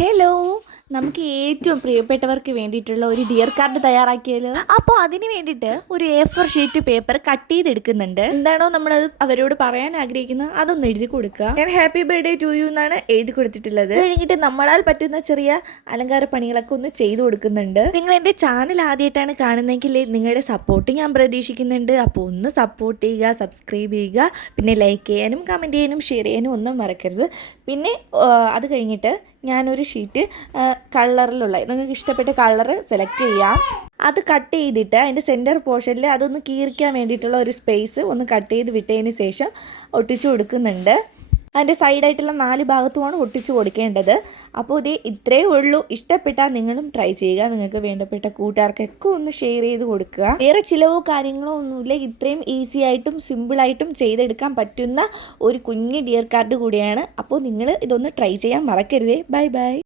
Hello, നമുക്ക് ഏറ്റവും പ്രിയപ്പെട്ടവർക്ക് വേണ്ടിയിട്ടുള്ള ഒരു ഡിയർ കാർഡ് തയ്യാറാക്കിയാലോ. അപ്പോൾ അതിന് വേണ്ടിയിട്ട് ഒരു A4 ഷീറ്റ് പേപ്പർ കട്ട് ചെയ്തെടുക്കുന്നുണ്ട്. എന്താണോ നമ്മൾ അവരോട് പറയാൻ ആഗ്രഹിക്കുന്നത് അതൊന്ന് എഴുതി കൊടുക്കുക. ഞാൻ ഹാപ്പി ബർത്ത്ഡേ ടു യു എന്നാണ് എഴുതി കൊടുത്തിട്ടുള്ളത്. അത് കഴിഞ്ഞിട്ട് നമ്മളാൽ പറ്റുന്ന ചെറിയ അലങ്കാര പണികളൊക്കെ ഒന്ന് ചെയ്തു കൊടുക്കുന്നുണ്ട്. നിങ്ങൾ എൻ്റെ ചാനൽ ആദ്യമായിട്ടാണ് കാണുന്നതെങ്കിൽ നിങ്ങളുടെ സപ്പോർട്ട് ഞാൻ പ്രതീക്ഷിക്കുന്നുണ്ട്. അപ്പോൾ ഒന്ന് സപ്പോർട്ട് ചെയ്യുക, സബ്സ്ക്രൈബ് ചെയ്യുക, പിന്നെ ലൈക്ക് ചെയ്യാനും കമൻറ്റ് ചെയ്യാനും ഷെയർ ചെയ്യാനും ഒന്നും മറക്കരുത്. പിന്നെ അത് കഴിഞ്ഞിട്ട് ഞാനൊരു ഷീറ്റ് കളറിലുള്ള നിങ്ങൾക്ക് ഇഷ്ടപ്പെട്ട കളറ് സെലക്ട് ചെയ്യാം. അത് കട്ട് ചെയ്തിട്ട് അതിൻ്റെ സെൻറ്റർ പോർഷനിൽ അതൊന്ന് കീറിക്കാൻ വേണ്ടിയിട്ടുള്ള ഒരു സ്പേസ് ഒന്ന് കട്ട് ചെയ്ത് വിട്ടതിന് ശേഷം ഒട്ടിച്ചു കൊടുക്കുന്നുണ്ട്. അതിൻ്റെ സൈഡായിട്ടുള്ള 4 ഭാഗത്തുമാണ് ഒട്ടിച്ചു കൊടുക്കേണ്ടത്. അപ്പോൾ ഇത്രയേ ഉള്ളൂ. ഇഷ്ടപ്പെട്ടാൽ നിങ്ങളും ട്രൈ ചെയ്യുക. നിങ്ങൾക്ക് വേണ്ടപ്പെട്ട കൂട്ടുകാർക്കൊക്കെ ഒന്ന് ഷെയർ ചെയ്ത് കൊടുക്കുക. വേറെ ചിലവോ കാര്യങ്ങളോ ഒന്നുമില്ല. ഇത്രയും ഈസി ആയിട്ടും സിമ്പിളായിട്ടും ചെയ്തെടുക്കാൻ പറ്റുന്ന ഒരു കുഞ്ഞ് ഡിയർ കാർഡ് കൂടിയാണ്. അപ്പോൾ നിങ്ങൾ ഇതൊന്ന് ട്രൈ ചെയ്യാൻ മറക്കരുതേ. Bye bye.